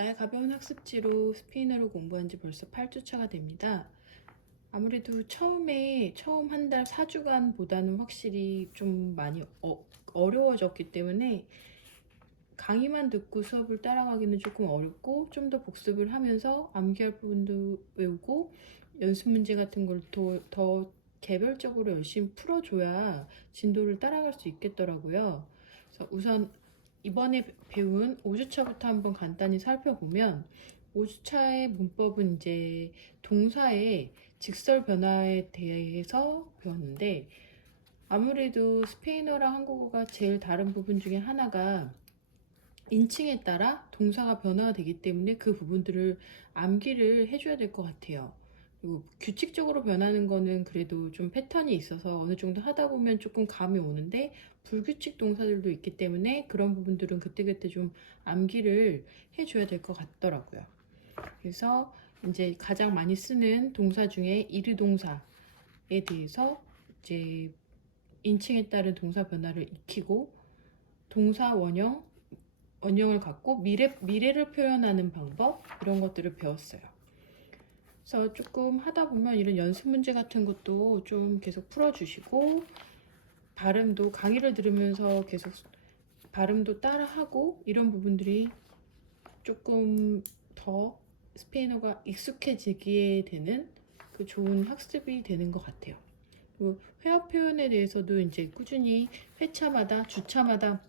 나의 가벼운 학습지로 스페인어로 공부한 지 벌써 8주 차가 됩니다. 아무래도 처음에 처음 한 달 4주간보다는 확실히 좀 많이 어, 어려워졌기 때문에 강의만 듣고 수업을 따라가기는 조금 어렵고 좀 더 복습을 하면서 암기할 부분도 외우고 연습 문제 같은 걸더 더 개별적으로 열심히 풀어줘야 진도를 따라갈 수 있겠더라고요. 그래서 우선 이번에 배운 5주차부터 한번 간단히 살펴보면 5주차의 문법은 이제 동사의 직설 변화에 대해서 배웠는데 아무래도 스페인어랑 한국어가 제일 다른 부분 중에 하나가 인칭에 따라 동사가 변화되기 때문에 그 부분들을 암기를 해줘야 될 것 같아요. 그리고 규칙적으로 변하는 거는 그래도 좀 패턴이 있어서 어느 정도 하다 보면 조금 감이 오는데 불규칙 동사들도 있기 때문에 그런 부분들은 그때그때 좀 암기를 해줘야 될 것 같더라고요. 그래서 이제 가장 많이 쓰는 동사 중에 이르 동사에 대해서 이제 인칭에 따른 동사 변화를 익히고 동사 원형 원형을 갖고 미래 미래를 표현하는 방법 이런 것들을 배웠어요. 그래서 조금 하다 보면 이런 연습 문제 같은 것도 좀 계속 풀어주시고 발음도 강의를 들으면서 계속 발음도 따라하고 이런 부분들이 조금 더 스페인어가 익숙해지게 되는 그 좋은 학습이 되는 것 같아요. 그리고 회화 표현에 대해서도 이제 꾸준히 회차마다 주차마다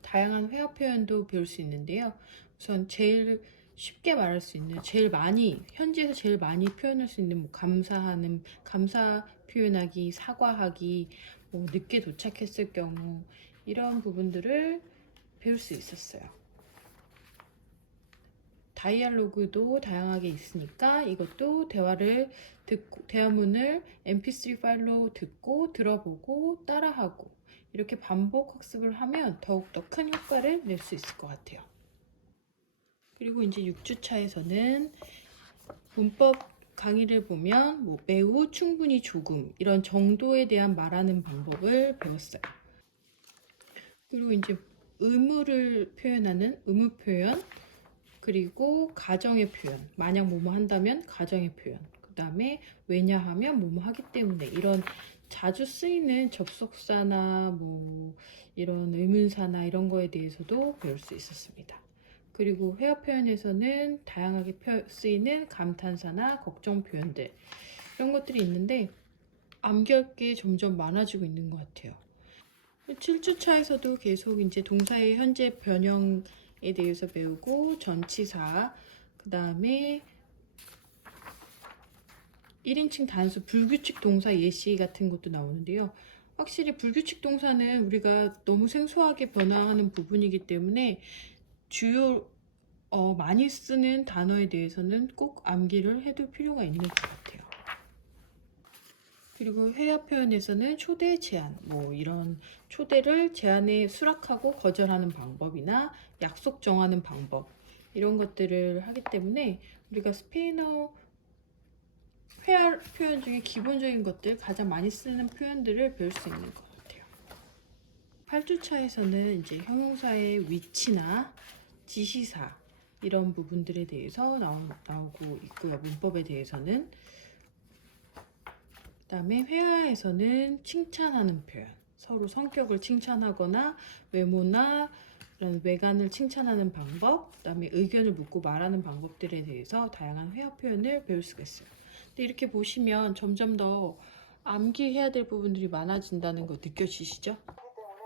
다양한 회화 표현도 배울 수 있는데요. 우선 제일 쉽게 말할 수 있는 제일 많이 현지에서 제일 많이 표현할 수 있는 뭐 감사하는 감사 표현하기 사과하기 뭐 늦게 도착했을 경우 이런 부분들을 배울 수 있었어요. 다이알로그도 다양하게 있으니까 이것도 대화를 듣고 대화문을 mp3 파일로 듣고 들어보고 따라하고 이렇게 반복 학습을 하면 더욱더 큰 효과를 낼 수 있을 것 같아요. 그리고 이제 6주차에서는 문법 강의를 보면 뭐 매우 충분히 조금 이런 정도에 대한 말하는 방법을 배웠어요. 그리고 이제 의무를 표현하는 의무 표현 그리고 가정의 표현 만약 뭐뭐 한다면 가정의 표현 그 다음에 왜냐하면 뭐뭐 하기 때문에 이런 자주 쓰이는 접속사나 뭐 이런 의문사나 이런 거에 대해서도 배울 수 있었습니다. 그리고 회화 표현에서는 다양하게 표- 쓰이는 감탄사나 걱정 표현들 이런 것들이 있는데 암기할 게 점점 많아지고 있는 것 같아요. 7주차에서도 계속 이제 동사의 현재 변형에 대해서 배우고 전치사 그 다음에 1인칭 단수 불규칙 동사 예시 같은 것도 나오는데요. 확실히 불규칙 동사는 우리가 너무 생소하게 변화하는 부분이기 때문에 주요 어, 많이 쓰는 단어에 대해서는 꼭 암기를 해둘 필요가 있는 것 같아요. 그리고 회화 표현에서는 초대 제한, 뭐 이런 초대를 제안에 수락하고 거절하는 방법이나 약속 정하는 방법 이런 것들을 하기 때문에 우리가 스페인어 회화 표현 중에 기본적인 것들 가장 많이 쓰는 표현들을 배울 수 있는 것 같아요. 8주차에서는 이제 형용사의 위치나 지시사 이런 부분들에 대해서 나오, 나오고 있고요. 문법에 대해서는 그다음에 회화에서는 칭찬하는 표현, 서로 성격을 칭찬하거나 외모나 이런 외관을 칭찬하는 방법, 그다음에 의견을 묻고 말하는 방법들에 대해서 다양한 회화 표현을 배울 수가 있어요. 근데 이렇게 보시면 점점 더 암기해야 될 부분들이 많아진다는 거 느껴지시죠? 하기 때문에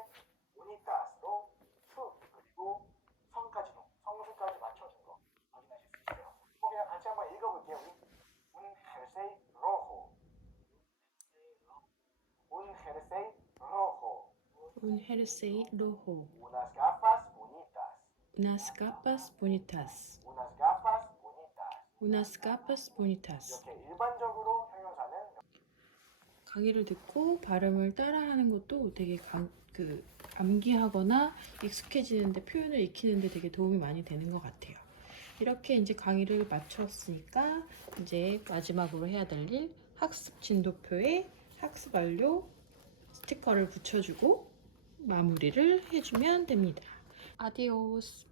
우니타스도 수 그리고 성까지도 성수까지 맞춰준 거 확인하실 수 있어요. 뭐 그냥 같이 한번 읽어볼게요. 우리 un jersey rojo, un jersey rojo, Un jersey rojo, unas gafas bonitas, unas gafas bonitas, unas gafas bonitas. unas gafas bonitas. 이렇게 일반적으로 형용사는 강의를 듣고 발음을 따라하는 것도 되게 강, 그 암기하거나 익숙해지는데 표현을 익히는데 되게 도움이 많이 되는 것 같아요. 이렇게 이제 강의를 마쳤으니까 이제 마지막으로 해야 될 일 학습 진도표에 학습 완료 스티커를 붙여주고 마무리를 해주면 됩니다. 아디오스.